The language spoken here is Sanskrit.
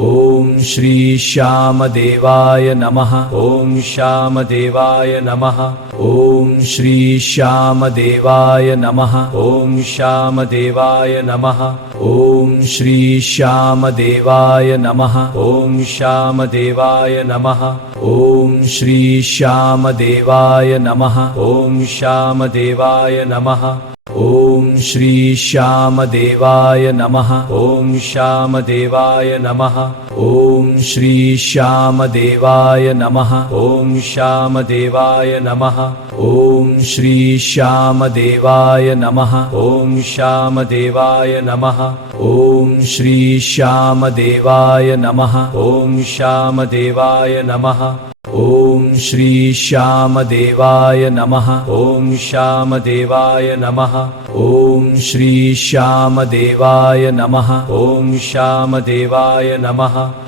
ओम श्री श्यामदेवाय नमः। ओम श्यामदेवाय नमः। ओम श्री श्यामदेवाय नमः। ओम श्यामदेवाय नमः। ओम श्री श्यामदेवाय नमः। ओम श्यामदेवाय नमः। ओम श्री श्यामदेवाय नमः। ओम श्यामदेवाय नमः। ओम श्री श्यामदेवाय नमः। ओम श्यामदेवाय नमः। ओम श्री श्यामदेवाय नमः। ओम श्यामदेवाय नमः। ओम श्री श्यामदेवाय नमः। ओम श्यामदेवाय नमः। ओम श्री श्यामदेवाय नमः। ओम श्यामदेवाय नमः। ओम श्री श्यामदेवाय नमः। ओम श्यामदेवाय नमः। ओम श्री श्यामदेवाय नमः। ओम श्यामदेवाय नमः।